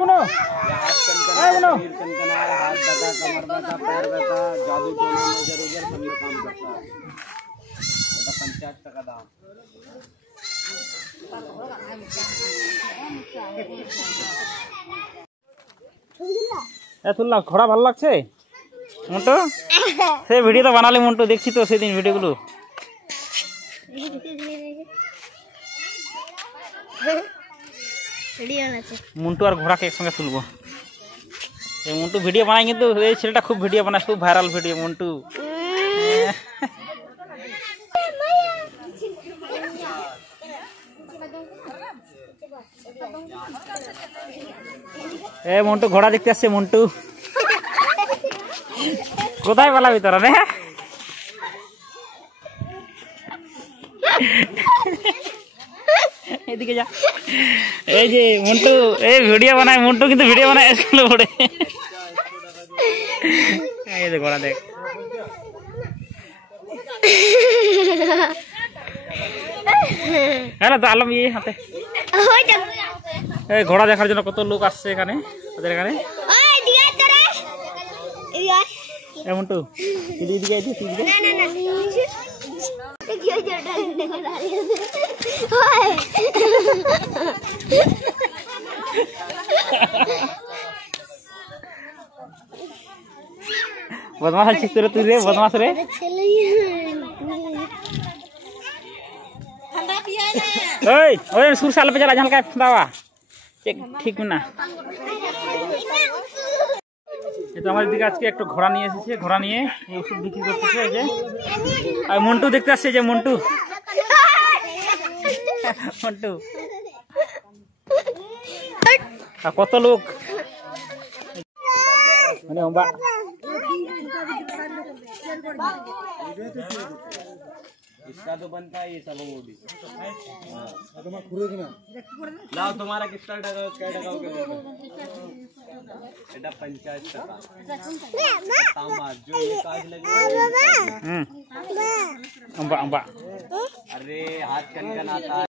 बनो कनकना हाथ बता, कमर बता, पैर बता, जादू टोना नजर उजर सब में काम करता है। बेटा 50 টাকা दाम। तुल्ला घोड़ा ভালো লাগছে মন্টু? সে ভিডিও তো বানালে মন্টু, দেখছি তো সেদিন ভিডিওগুলো। মন্টু আর ঘোড়াকে একসঙ্গে তুলবো। এই মন্টু ভিডিও বানায়, কিন্তু এই ছেলেটা খুব ভিডিও বানায়, খুব ভাইরাল ভিডিও মন্টু। এ মন্টু ঘোড়া দেখতে আসছে মন্টু। কোথায় পালাবি তোরা রে? এদিকে যা। এই যে মন্টু এই ভিডিও বানায়, মন্টু কিন্তু ভিডিও বানায় স্কুলে পড়ে। এই যে ঘোড়া দেখ। হ্যাঁ তো আলম ইয়ে হাতে। এই ঘোড়া দেখার জন্য কত লোক আসছে এখানে, ওদের এখানে। মন্টু এদিকে बदमाश अच्छी तरह तुझे बदमाश रे। ओए ओए सुर साल पे चला झलका दावा ठीक ना। ये तो हमारे दिखे आज के एक तो घोड़ा नहीं है, घोड़ा नहीं है ये ওষুধ বিক্রি করতেছে। এই যে আর মন্টু দেখতে আসছে, যে মন্টু মন্টু আর কত লোক মানে ওবা। इसका तो बनता है ये सब मूवी। लाओ तुम्हारा कितना टका क्या टका हो गया? बेटा 50 টাকা। तांबा जो ये काज लगे। अंबा अंबा। अरे हाथ कनकनाता है।